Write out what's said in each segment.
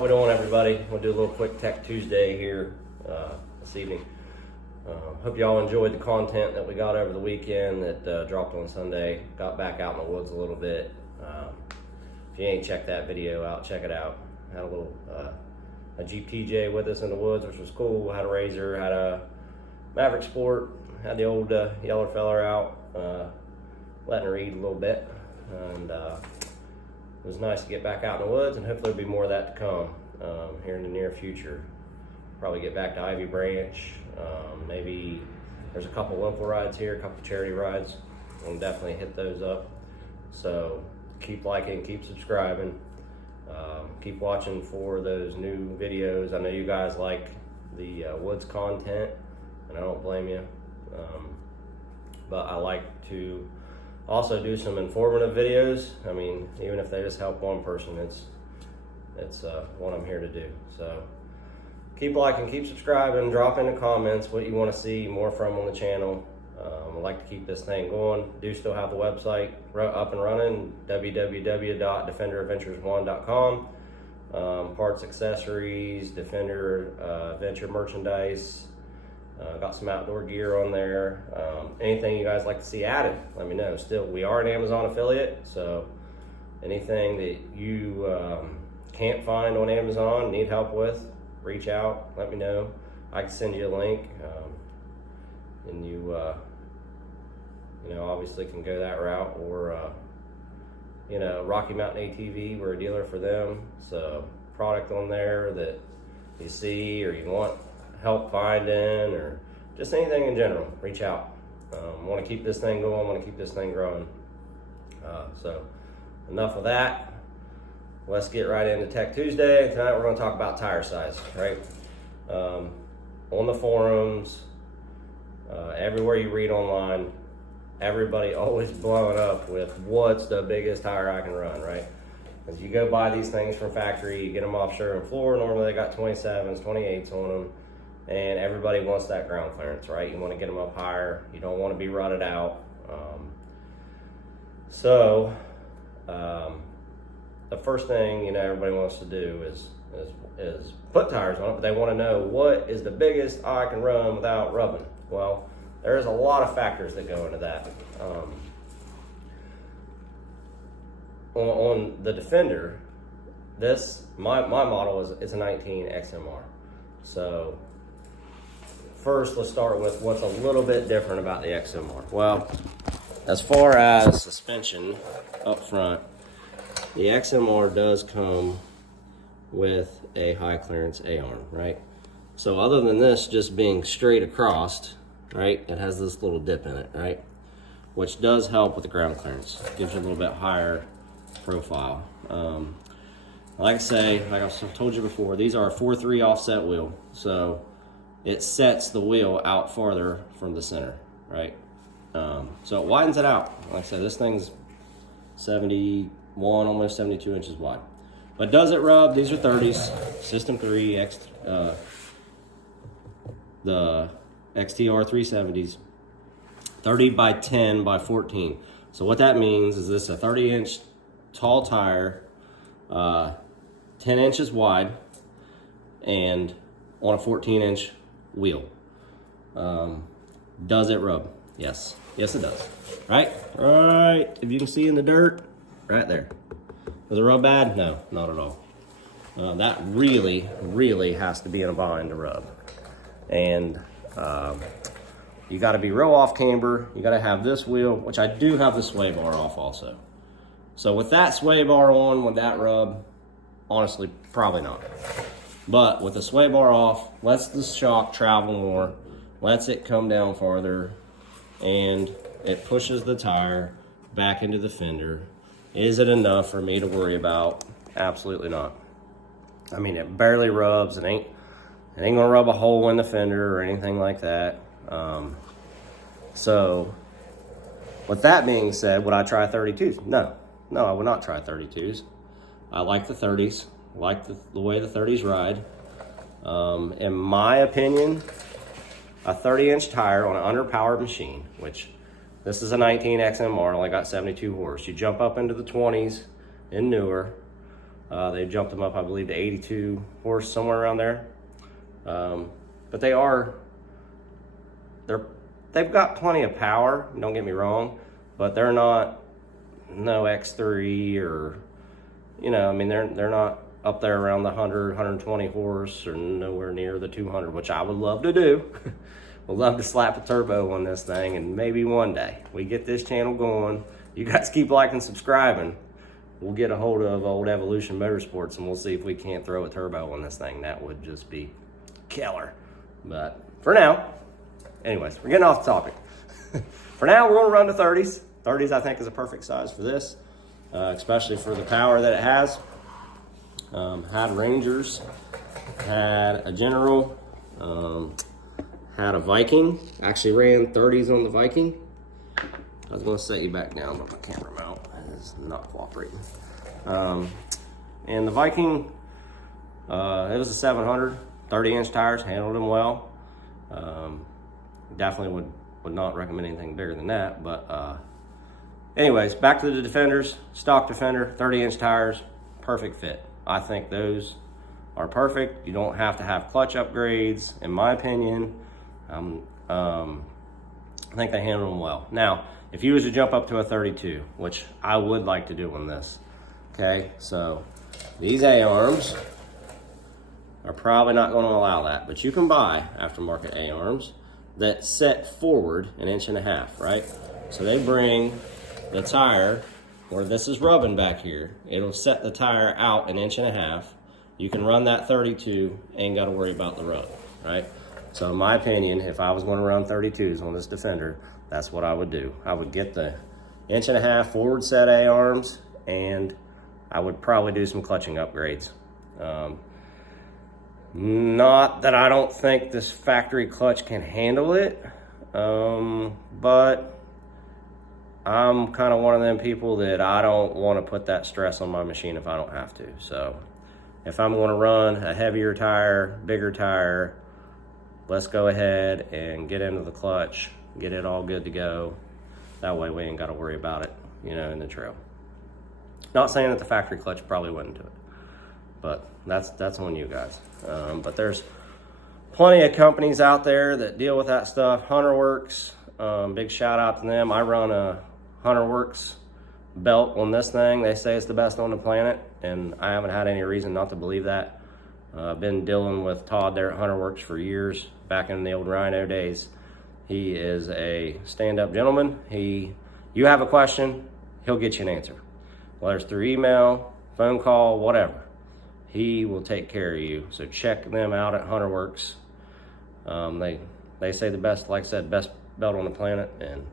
How we doing, everybody? We'll do a little quick Tech Tuesday here this evening. Hope y'all enjoyed the content that we got over the weekend that dropped on Sunday. Got back out in the woods a little bit. If you ain't checked that video out, check it out. Had a little a GPJ with us in the woods, which was cool. Had a Razor, had a Maverick Sport, had the old Yeller feller out, letting her eat a little bit, and it was nice to get back out in the woods, and hopefully there'll be more of that to come here in the near future. Probably get back to Ivy Branch. Maybe there's a couple local rides here, a couple charity rides. We'll definitely hit those up. So keep liking, keep subscribing, keep watching for those new videos. I know you guys like the woods content, and I don't blame you. But I like to also do some informative videos. I mean, even if they just help one person, it's what I'm here to do. So keep liking, keep subscribing, drop in the comments what you want to see more from on the channel. I'd like to keep this thing going. Do still have the website up and running, www.defenderadventures1.com. Parts, accessories, Defender Adventure merchandise. Got some outdoor gear on there. Anything you guys like to see added, let me know. Still, we are an Amazon affiliate, so anything that you can't find on Amazon, need help with, reach out, let me know. I can send you a link, and you know, obviously can go that route, or you know, Rocky Mountain ATV, we're a dealer for them. So product on there that you see or you want help finding, or just anything in general, reach out. Want to keep this thing going, want to keep this thing growing. So enough of that. Let's get right into Tech Tuesday. Tonight we're going to talk about tire size, right? On the forums, everywhere you read online, everybody always blowing up with what's the biggest tire I can run, right? As you go buy these things from factory, you get them off Sherwin Floor, normally they got 27s, 28s on them, and everybody wants that ground clearance, right? You want to get them up higher, you don't want to be rutted out. The first thing, you know, everybody wants to do is put tires on it, but they want to know what is the biggest I can run without rubbing. Well, there's a lot of factors that go into that. On the Defender, my model is a 19 XMR. So first, let's start with what's a little bit different about the XMR. Well, as far as suspension up front, the XMR does come with a high clearance A-arm, right? So other than this just being straight across, right, it has this little dip in it, right? Which does help with the ground clearance. Gives you a little bit higher profile. Like I've told you before, these are a 4-3 offset wheel. So it sets the wheel out farther from the center, right? So it widens it out. Like I said, this thing's 71, almost 72 inches wide. But does it rub? These are 30s, System 3, the XTR 370s, 30 by 10 by 14. So what that means is this is a 30-inch tall tire, 10 inches wide, and on a 14-inch wheel. Does it rub? Yes. Yes, it does. Right? Right. If you can see in the dirt, right there. Does it rub bad? No, not at all. That really, really has to be in a bind to rub. And you got to be real off camber. You got to have this wheel, which I do have the sway bar off also. So with that sway bar on, would that rub? Honestly, probably not. But with the sway bar off, lets the shock travel more, lets it come down farther, and it pushes the tire back into the fender. Is it enough for me to worry about? Absolutely not. I mean, it barely rubs. It ain't gonna rub a hole in the fender or anything like that. So with that being said, would I try 32s? No, I would not try 32s. I like the 30s, like the way the 30s ride. In my opinion, a 30-inch tire on an underpowered machine, which this is a 19 XMR, only got 72 horse. You jump up into the 20s in newer, They jumped them up, I believe, to 82 horse, somewhere around there. But they've got plenty of power, don't get me wrong, but they're not no X3 or, I mean, they're not up there around the 100, 120 horse or nowhere near the 200, which I would love to do. Would love to slap a turbo on this thing, and maybe one day we get this channel going. You guys keep liking, subscribing. We'll get a hold of old Evolution Motorsports and we'll see if we can't throw a turbo on this thing. That would just be killer. But for now, anyways, we're getting off the topic. For now, we're gonna run to 30s. 30s, I think, is a perfect size for this, especially for the power that it has. Had Rangers, had a General, had a Viking. Actually ran 30s on the Viking. I was gonna set you back down, but my camera mount is not cooperating. And the Viking, it was a 700, 30-inch tires, handled them well. Definitely would not recommend anything bigger than that, but anyways, back to the Defenders. Stock Defender, 30-inch tires, perfect fit. I think those are perfect. You don't have to have clutch upgrades, in my opinion. I think they handle them well. Now, if you was to jump up to a 32, which I would like to do on this, okay? So these A-arms are probably not going to allow that, but you can buy aftermarket A-arms that set forward 1.5 inches, right? So they bring the tire where this is rubbing back here. It'll set the tire out 1.5 inches. You can run that 32, ain't got to worry about the rub, right? So in my opinion, if I was going to run 32s on this Defender, that's what I would do. I would get the 1.5 inch forward set A-arms, and I would probably do some clutching upgrades. Not that I don't think this factory clutch can handle it, but I'm kind of one of them people that I don't want to put that stress on my machine if I don't have to. So if I'm going to run a heavier tire, bigger tire, let's go ahead and get into the clutch, get it all good to go. That way we ain't got to worry about it, in the trail. Not saying that the factory clutch probably wouldn't do it, but that's on you guys. But there's plenty of companies out there that deal with that stuff. HunterWorks, big shout out to them. I run a HunterWorks belt on this thing. They say it's the best on the planet, and I haven't had any reason not to believe that. I've been dealing with Todd there at HunterWorks for years, back in the old Rhino days. He is a stand-up gentleman. You have a question, he'll get you an answer. Whether it's through email, phone call, whatever. He will take care of you. So check them out at HunterWorks. They say the best, like I said, best belt on the planet, and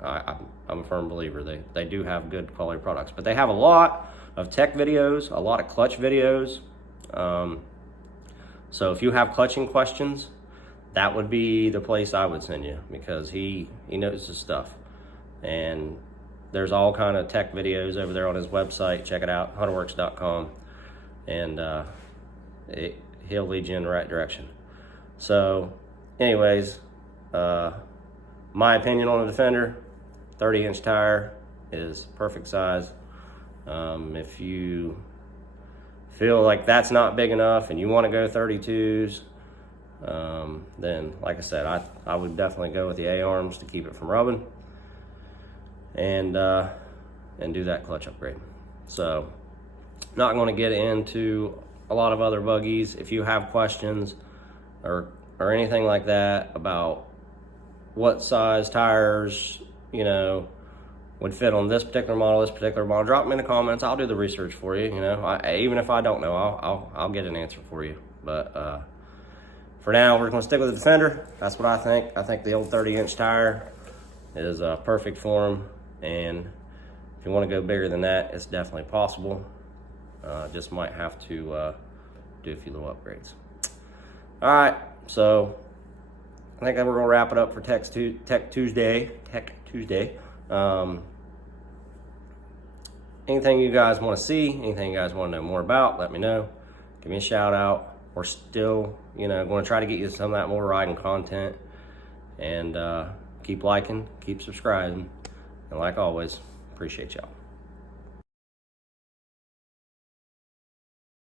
I'm a firm believer. They do have good quality products, but they have a lot of tech videos, a lot of clutch videos. So if you have clutching questions, that would be the place I would send you, because he knows his stuff. And there's all kind of tech videos over there on his website. Check it out, hunterworks.com, and he'll lead you in the right direction. So anyways, my opinion on the Defender, 30-inch tire is perfect size. If you feel like that's not big enough and you want to go 32s, then like I said, I would definitely go with the A-arms to keep it from rubbing, and do that clutch upgrade. So not going to get into a lot of other buggies. If you have questions or anything like that about what size tires would fit on this particular model, drop them in the comments. I'll do the research for you. Even if I don't know, I'll get an answer for you. But for now, we're going to stick with the Defender. That's what I think. I think the old 30-inch tire is perfect for them, and if you want to go bigger than that, it's definitely possible. Just might have to do a few little upgrades. All right, so I think that we're going to wrap it up for Tech Tuesday. Anything you guys want to see, anything you guys want to know more about, let me know. Give me a shout out. We're still, going to try to get you some of that more riding content, and keep liking, keep subscribing, and like always, appreciate y'all.